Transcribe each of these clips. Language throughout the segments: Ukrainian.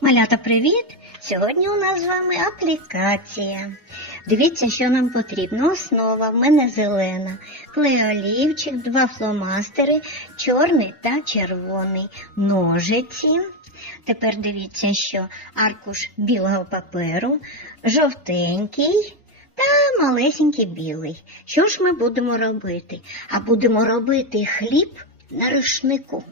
Малята, привіт! Сьогодні у нас з вами аплікація. Дивіться, що нам потрібно. Основа в мене зелена, клеолівчик, два фломастери, чорний та червоний, ножиці. Тепер дивіться, що аркуш білого паперу, жовтенький та малесенький білий. Що ж ми будемо робити? А будемо робити хліб на рушнику.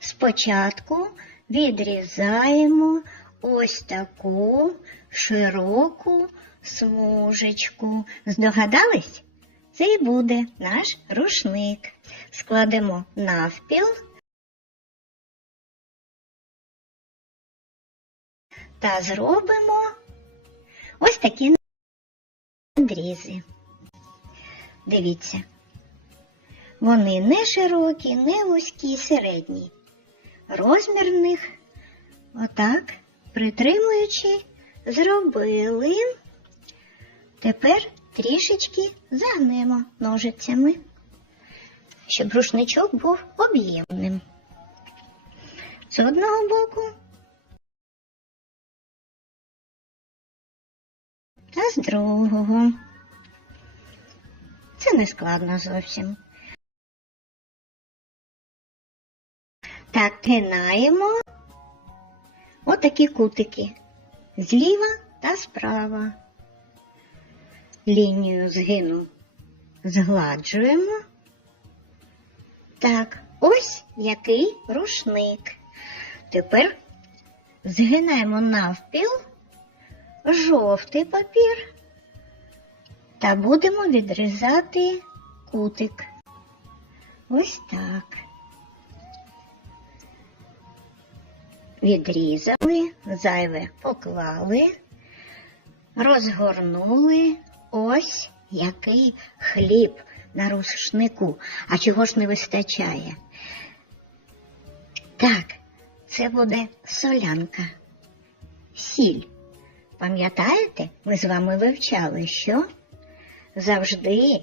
Спочатку відрізаємо ось таку широку смужечку. Здогадались? Це і буде наш рушник. Складемо навпіл та зробимо ось такі надрізи. Дивіться, вони не широкі, не вузькі, середні. Розмір в них отак, притримуючи, зробили. Тепер трішечки загнемо ножицями, щоб рушничок був об'ємним. З одного боку та з другого. Це не складно зовсім. Так, гинаємо отакі кутики зліва та справа. Лінію згину згладжуємо. Так, ось який рушник. Тепер згинаємо навпіл жовтий папір та будемо відрізати кутик. Ось так. Відрізали, зайве поклали, розгорнули ось який хліб на рушнику. А чого ж не вистачає? Так, це буде солянка, сіль. Пам'ятаєте, ми з вами вивчали, що завжди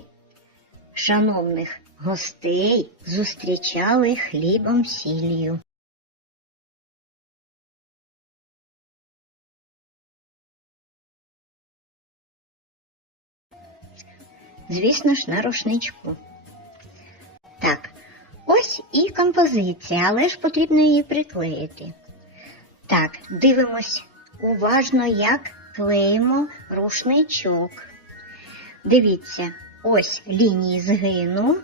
шановних гостей зустрічали хлібом сіллю. Звісно ж, на рушничку. Так, ось і композиція, але ж потрібно її приклеїти. Так, дивимось уважно, як клеїмо рушничок. Дивіться, ось лінії згину,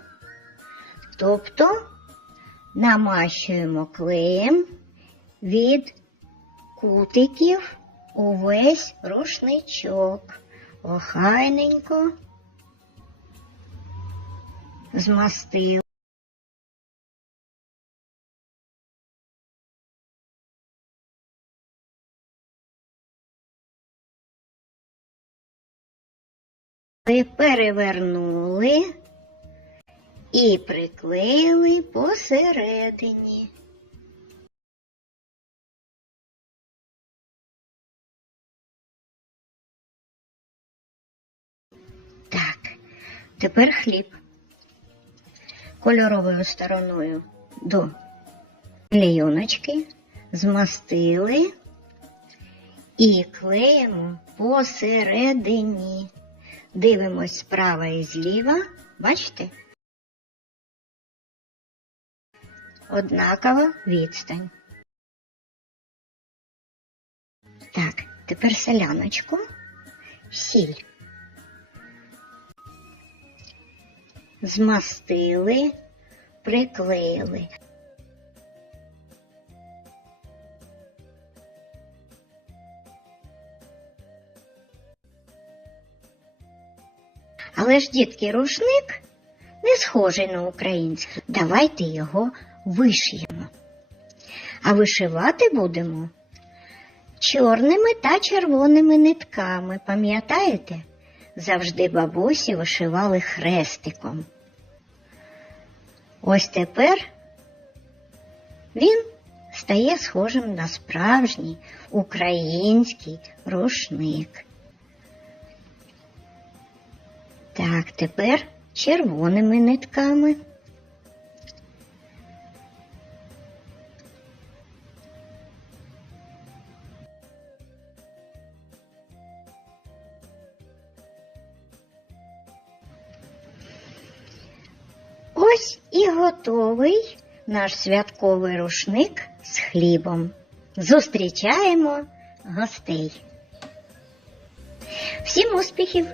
тобто намащуємо клеєм від кутиків увесь рушничок. Охайненько змастили. Перевернули і приклеїли посередині. Так, тепер хліб кольоровою стороною до клейоночки, змастили і клеїмо посередині. Дивимось справа і зліва, бачите? Однакова відстань. Так, тепер селяночку, сіль. Змастили, приклеїли. Але ж, дітки, рушник не схожий на український. Давайте його вишиємо. А вишивати будемо чорними та червоними нитками. Пам'ятаєте? Завжди бабусі вишивали хрестиком. Ось тепер він стає схожим на справжній український рушник. Так, тепер червоними нитками. І готовий наш святковий рушник з хлібом. Зустрічаємо гостей. Всім успіхів!